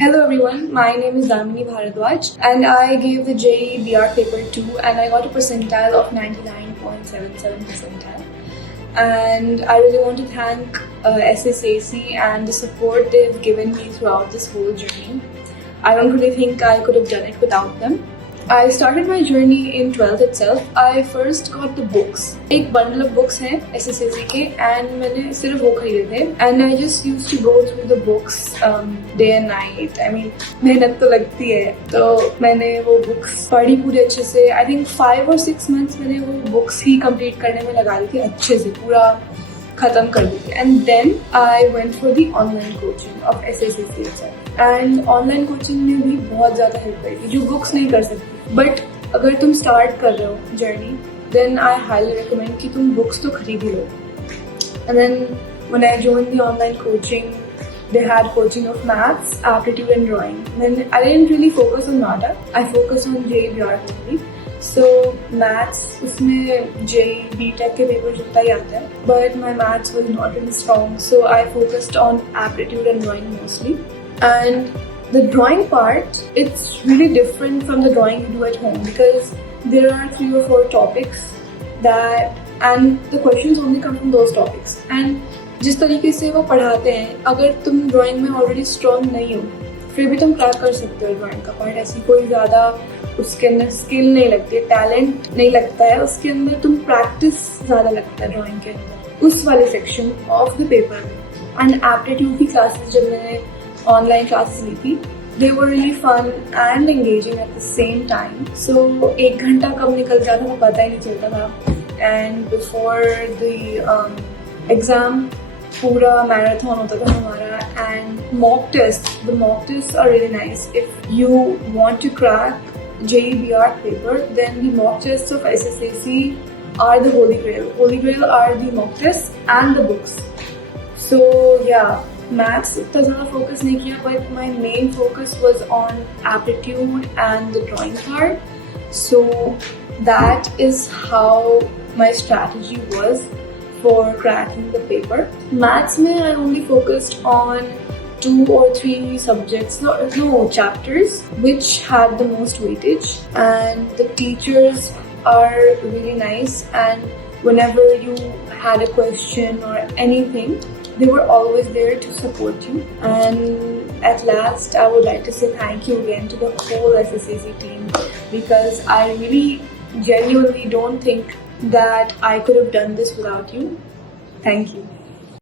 Hello everyone, my name is Damini Bharadwaj and I gave the JEE BR paper 2 and I got a percentile of 99.77 percentile. And I really want to thank SSAC and the support they've given me throughout this whole journey. I don't really think I could have done it without them. I started my journey in 12th itself. I first got the books. एक bundle of books हैं SSAC के and मैंने सिर्फ वो खरीदे थे and I just used to go through the books day and night. I mean मेहनत तो लगती है तो मैंने वो books पढ़ी पूरे अच्छे से. I think 5 or 6 months मैंने वो books ही complete करने में लगा दी थी अच्छे से पूरा खत्म कर दी थी. And then I went for the online coaching of SSAC itself. And online coaching में भी बहुत ज़्यादा help करी थी जो books नहीं कर सकती. बट अगर तुम स्टार्ट कर रहे हो journey then I highly recommend कि तुम बुक्स तो खरीद ही लो. And then when I joined the online coaching they had coaching of maths, aptitude and drawing. Then I didn't really focus on NATA, I focus on JEE BR only. So maths उसमें JEE BTech के paper जितना ही आता है but my maths was not really strong so I focused on aptitude and drawing mostly. And the drawing part, it's really different from the drawing you do at home because there are 3 or 4 topics and the questions only come from those topics. And जिस तरीके से वो पढ़ाते हैं अगर तुम drawing में already strong नहीं हो फिर भी तुम क्रैक कर सकते हो ड्राइंग का पार्ट. ऐसी कोई ज़्यादा उसके अंदर स्किल नहीं लगती है, टैलेंट नहीं लगता है उसके अंदर, तुम प्रैक्टिस ज़्यादा लगता है ड्राइंग के अंदर उस वाले सेक्शन ऑफ द पेपर में. एंड एप्टीट्यूड की क्लासेस जब मैंने ऑनलाइन क्लासेस ली थी they were really fun and engaging at the same time. So 1 घंटा कब निकल जाता वो पता ही नहीं चलता था. And before the exam पूरा मैराथन होता था हमारा. And the mock tests are really nice. If you want to crack JEE BR paper then the mock tests of SSAC are the holy grail. Holy grail are the mock tests and the books. So yeah, maths इतना ज़्यादा focus नहीं किया but my main focus was on aptitude and the drawing part. So that is how my strategy was for cracking the paper. Maths में I only focused on 2 or 3 subjects, no chapters which had the most weightage and the teachers are really nice and whenever you had a question or anything they were always there to support you. And at last I would like to say thank you again to the whole SSAC team because I really genuinely don't think that I could have done this without you. Thank you.